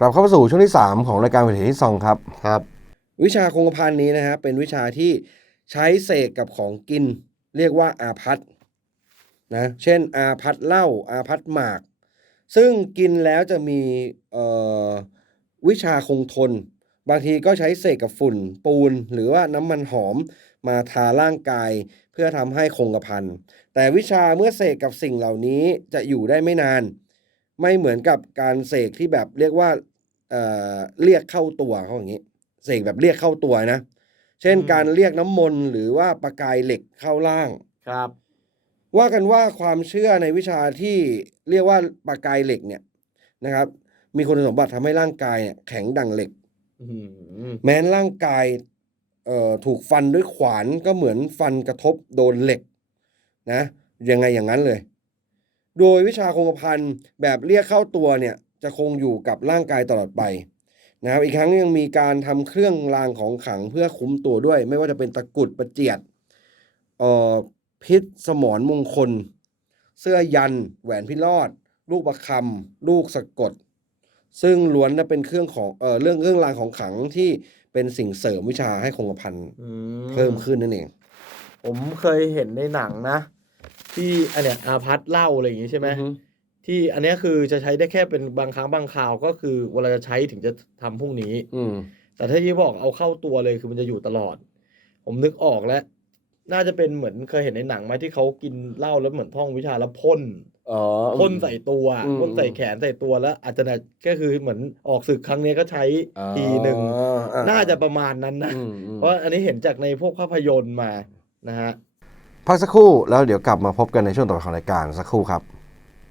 กลับเข้ามาสู่ช่วงที่ 3 ของรายการวิถีที่ซองครับครับ วิชาคงกระพันนี้นะฮะเป็นวิชาที่ใช้เสกกับของกิน เรียกว่าอาพัดนะเช่น อาพัดเหล้าอาพัดหมาก ซึ่งกินแล้วจะมีเอ่อวิชาคงทน บางทีก็ใช้เสกกับฝุ่น ปูน หรือว่าน้ำมันหอมมาทาร่างกายเพื่อทำให้คงกระพันแต่วิชาเมื่อเสกกับสิ่งเหล่านี้จะอยู่ได้ไม่นาน ไม่เหมือนกับการเสกที่แบบเรียกว่าเอ่อเรียกเข้าตัวเขาอย่างนี้เสกแบบเรียกเข้าตัวนะ เช่นอืมการเรียกน้ำมนต์หรือว่าประกายเหล็กเข้าร่าง ครับ ว่ากันว่าความเชื่อในวิชาที่เรียกว่าประกายเหล็กเนี่ยนะครับ มีคุณสมบัติทำให้ร่างกายเนี่ยแข็งดังเหล็ก อื้อหือแม้นร่างกายเอ่อถูกฟันด้วยขวานก็เหมือนฟันกระทบโดนเหล็กนะยังไงอย่างนั้นเลย โดยวิชาคงกระพันแบบเรียกเข้าตัวเนี่ยจะคงอยู่กับร่างกายตลอดไปนะครับอีกครั้งยังมีการทำเครื่องรางของขลังเพื่อคุ้มตัวด้วย ไม่ว่าจะเป็นตะกรุดประเจียดเอ่อพิษสมรมงคล เสื้อยัน แหวนพิรอด ลูกประคำลูกสะกด ซึ่งล้วนจะเป็นเครื่องของเอ่อเรื่องเครื่องรางของขลังที่เป็นสิ่งเสริมวิชาให้คงกระพันอืเพิ่มขึ้นนั่นเอง ผมเคยเห็นในหนังนะ ที่อันเนี้ยอาพัดเหล่าอะไรอย่างงี้ใช่ไหมอือฮึที่อันเนี้ยคือจะใช้ได้แค่เป็นบางครั้งบางคราวก็คือเวลาจะใช้ถึงจะทำพวกนี้ อืม แต่ถ้าที่บอกเอาเข้าตัวเลยคือมันจะอยู่ตลอด ผมนึกออกแล้ว น่าจะเป็นเหมือนเคยเห็นในหนังไหมที่เขากินเหล้าแล้วเหมือนท่องวิชาแล้วพ่นอ๋อ พ่นใส่ตัวอืม พ่นใส่แขนใส่ตัวแล้ว อาจจะน่ะก็คือเหมือนออกศึกครั้งนี้ก็ใช้ทีหนึ่งอ๋ออ่น่าจะประมาณนั้นนะ อืมอืมเพราะอันนี้เห็นจากในพวกภาพยนตร์มานะฮะ พักสักครู่แล้วเดี๋ยวกลับมาพบกันในช่วงต่อไปของรายการสักครู่ครับ